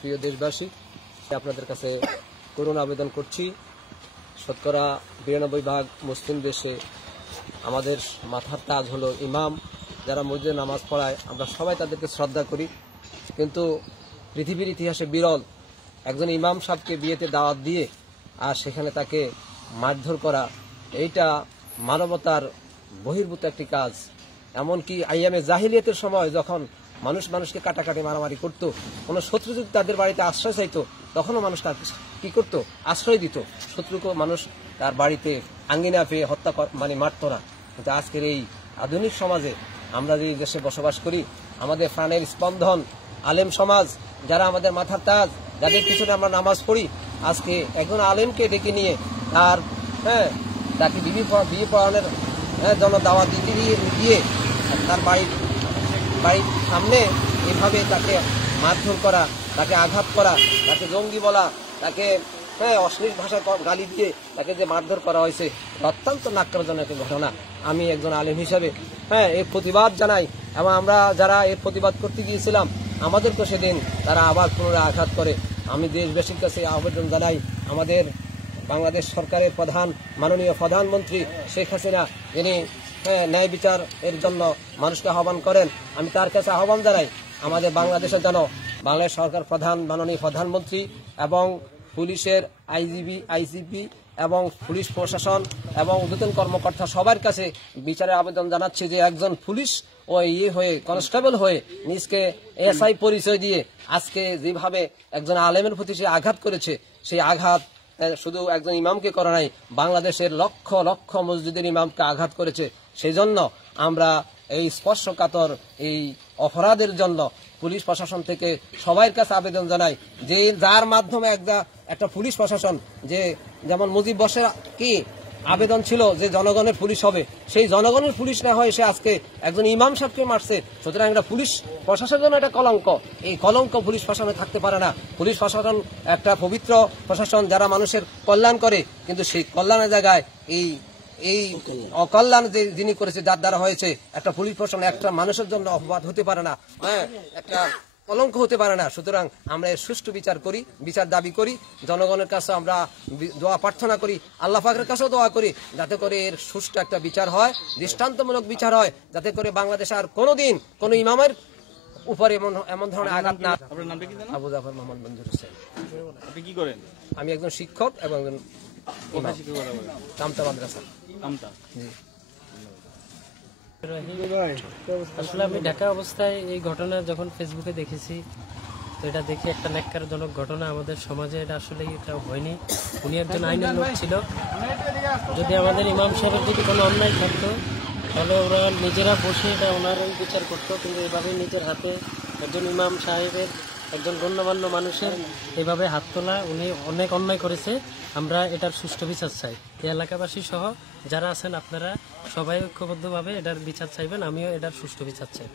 প্রিয় দেশবাসী, আপনাদের কাছে করুণ আবেদন করছি। শতকরা 92% মুসলিম দেশে আমাদের মাথার তাজ হলো ইমাম। যারা মসজিদে নামাজ পড়ায় আমরা সবাই তাদেরকে শ্রদ্ধা করি, কিন্তু পৃথিবীর ইতিহাসে বিরল একজন ইমাম সাহেবকে বিয়েতে দাওয়াত দিয়ে আর সেখানে তাকে মারধর করা, এইটা মানবতার বহির্ভূত একটি কাজ। এমনকি আইয়ামে জাহিলিয়াতের সময় যখন মানুষকে কাটাকাটি মারামারি করত, কোনো শত্রু যদি তাদের বাড়িতে আশ্রয় চাইতো তখনও মানুষ কি করতো, আশ্রয় দিত। শত্রুকে মানুষ তার বাড়িতে আঙ্গিনা পেয়ে হত্যা মারত না। কিন্তু আজকের এই আধুনিক সমাজে আমরা যে দেশে বসবাস করি, আমাদের প্রাণের স্পন্দন আলেম সমাজ, যারা আমাদের মাথার তাজ, যাদের পিছনে আমরা নামাজ পড়ি, আজকে একজন আলেমকে ডেকে নিয়ে তাকে বিয়ে পড়ানোর জন্য দাওয়াত দিয়ে তার বাড়ির সামনে এভাবে তাকে মারধর করা, তাকে আঘাত করা, তাকে জঙ্গি বলা, তাকে অশ্লীল ভাষায় গালি দিয়ে তাকে যে মারধর করা হয়েছে, অত্যন্ত ন্যাক্কারজনক ঘটনা। আমি একজন আলেম হিসাবে এর প্রতিবাদ জানাই, এবং আমরা যারা এর প্রতিবাদ করতে গিয়েছিলাম আমাদেরকে সেদিন তারা আবার পুনরায় আঘাত করে। আমি দেশবাসীর কাছে আবেদন জানাই, আমাদের বাংলাদেশ সরকারের মাননীয় প্রধানমন্ত্রী শেখ হাসিনা, যিনি ন্যায় বিচার এর জন্য মানুষকে আহ্বান করেন, আমি তার কাছে আহ্বান জানাই আমাদের বাংলাদেশের জন্য বাংলাদেশ সরকার মাননীয় প্রধানমন্ত্রী এবং পুলিশের আইজিপি এবং পুলিশ প্রশাসন এবং ঊর্ধ্বতন কর্মকর্তা সবার কাছে বিচারের আবেদন জানাচ্ছি যে একজন পুলিশ ও কনস্টেবল হয়ে নিজকে এসআই পরিচয় দিয়ে আজকে যেভাবে একজন আলেমের প্রতি সে আঘাত করেছে, সেই আঘাত শুধু একজন ইমামকে করা নাই, বাংলাদেশের লক্ষ লক্ষ মসজিদের ইমামকে আঘাত করেছে। সেই জন্য আমরা এই স্পর্শকাতর এই অপরাধের জন্য পুলিশ প্রশাসন থেকে সবার কাছে আবেদন জানাই যে যার মাধ্যমে একটা পুলিশ প্রশাসন, যে যেমন মুজিব বসের কি আবেদন ছিল যে জনগণের পুলিশ হবে, সেই জনগণের পুলিশ না হয়ে সে আজকে একজন ইমাম সাহেবকে মারছে। সুতরাং একটা পুলিশ প্রশাসনের জন্য একটা কলঙ্ক, এই কলঙ্ক পুলিশ প্রশাসনে থাকতে পারে না। পুলিশ প্রশাসন একটা পবিত্র প্রশাসন, যারা মানুষের কল্যাণ করে, কিন্তু সেই কল্যাণের জায়গায় এই অকল্যাণ যে যিনি করেছে, যার দ্বারা হয়েছে, একটা পুলিশ প্রশাসন একটা মানুষের জন্য অপবাদ হতে পারে না, একটা কলঙ্ক হতে পারে না। সুতরাং আমরা এর সুষ্ঠু বিচার দাবি করি, জনগণের কাছে আমরা দোয়া প্রার্থনা করি, আল্লাহ পাকের কাছেও দোয়া করি, যাতে করে এর সুষ্ঠু একটা বিচার হয়, দৃষ্টান্তমূলক বিচার হয়, যাতে করে বাংলাদেশে আর কোনোদিন কোন ইমামের উপরে এমন ধরনের আঘাত না। আবু জাফর মোহাম্মদ মঞ্জুর হোসেন। আপনি কি করেন? আমি একজন শিক্ষক এবং কামতা মাদ্রাসা। আসলে আমি ঢাকা অবস্থায় এই ঘটনা যখন ফেসবুকে দেখেছি, তো এটা দেখে একটা ন্যাক্কারজনক ঘটনা আমাদের সমাজে, এটা আসলে এটা হয়নি। উনি একজন আইনের লোক ছিল। যদি আমাদের ইমাম সাহেবের যদি কোনো অন্যায় থাকতো তাহলে ওরা নিজেরা বসে এটা ওনারাই বিচার করতো, কিন্তু এভাবে নিজের হাতে একজন ইমাম সাহেবের, একজন গণ্যমান্য মানুষের এভাবে হাত তোলা, উনি অনেক অন্যায় করেছে। আমরা এটার সুষ্ঠু বিচার চাই। এই এলাকাবাসী সহ যারা আছেন আপনারা সবাই ঐক্যবদ্ধভাবে এটার বিচার চাইবেন। আমিও এটার সুষ্ঠু বিচার চাই।